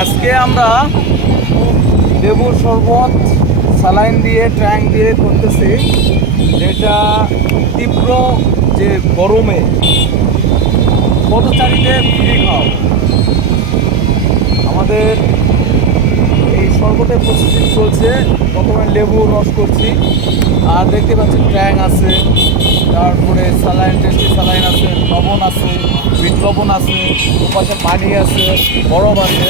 আজকে আমরা লেবুর শরবত সালাইন দিয়ে ট্যাঙ্ক দিয়ে করতেছি। যেটা তীব্র যে গরমে পদচারীদের ফ্রি খাও আমাদের এই শরবতের প্রস্তুতি চলছে। প্রথমে লেবু রস করছি। আর দেখতে পাচ্ছি ট্যাং আছে। তারপরে স্যালাইন টেস্টি স্যালাইন আছে, লবণ আছে, বিট লবণ আছে ওপাশে পানি আছে, বরফ আছে।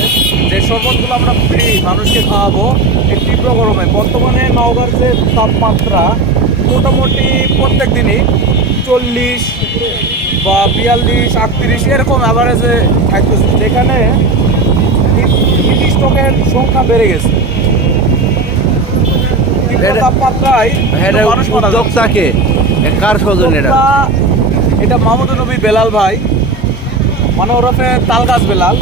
যে শরবতগুলো আমরা ফ্রি মানুষকে খাওয়াবো এই তীব্র গরমে। বর্তমানে নওগাঁর যে তাপমাত্রা মোটামুটি প্রত্যেক দিনই চল্লিশ বা বিয়াল্লিশ, আটত্রিশ এরকম অ্যাভারেজে থাকতেছে। যেখানে স্ট্রোকের সংখ্যা বেড়ে গেছে। তাপমাত্রায় এটা মানুষ মারা উদ্যোক্তাকে কার সৌজন্য এটা? এটা মাহমুদ নবী বেলাল ভাই। মানে ওরফে তালগাছ বেলাল।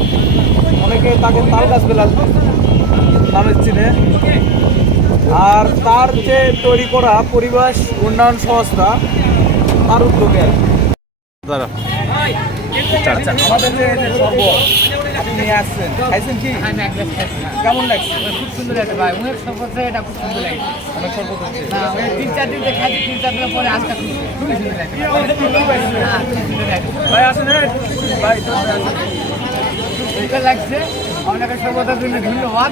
অনেকে তাকে তালগাছ বেলাল নামে চিনে। আর তার যে তৈরি করা পরিবেশ উন্নয়ন সংস্থা তার উদ্যোগে। আর কি। দাঁড়া। আচ্ছা আমাদের যে শরবত আপনি নিয়ে আসছেন খাইছেন কি কেমন লাগছে খুব সুন্দর একটা ভাই অনেক সম্পর্কে এটা খুব সুন্দর লাগে অনেক শরবত হচ্ছে না তিন চার দিন খাইছি তিন চার দিন পরে আজকে খুব সুন্দর লাগে হ্যাঁ, খুব সুন্দর লাগে ভাই আসেন ভাই সুন্দর লাগছে আপনাকে সর্বদার জন্য ধন্যবাদ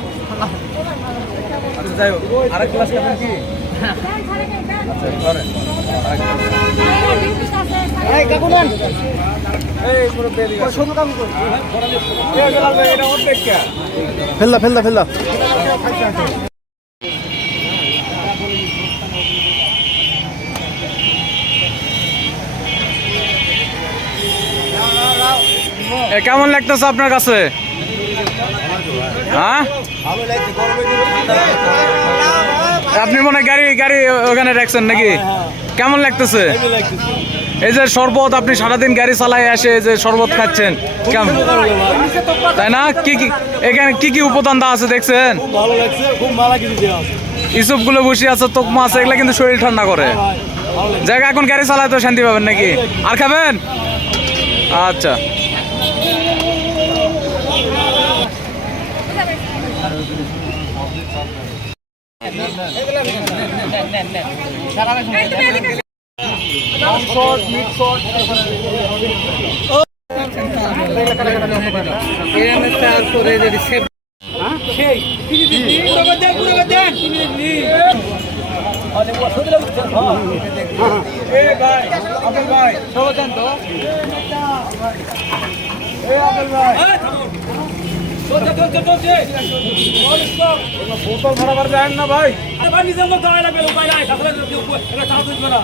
আচ্ছা যাই হোক আরেক গ্লাস খাবেন কি আচ্ছা করেন ফেললা ফেললা ফেললা কেমন লাগতেছে আপনার কাছে? হ্যাঁ? আপনি মনে হয় গাড়ি গাড়ি ওখানে রাখছেন নাকি? কেমন লাগতেছে? এই যে শরবত আপনি সারাদিন গাড়ি চালাই আসে যে শরবত খাচ্ছেন কেমন? তাই না? কি কি এখানে কি কি উপাদান দা আছে দেখছেন? ভালো লাগছে খুব ভালো কিছু দেওয়া আছে। ইসুপগুলো বসে আছে তোকমা আছে এগুলো কিন্তু শরীর ঠান্ডা করে। জায়গা এখন গাড়ি চালায় তো শান্তি পাবেন নাকি? আর খাবেন? আচ্ছা। তারপরে যদি সেভ এ ভাই আপেল ভাই। সবাই তো এ আপেল ভাই। বোতল ভরাবার যায় না ভাই। सर्वांनी जमलं करायला पाहिजे उपाय नाही ठाकरे चालतोच बरा.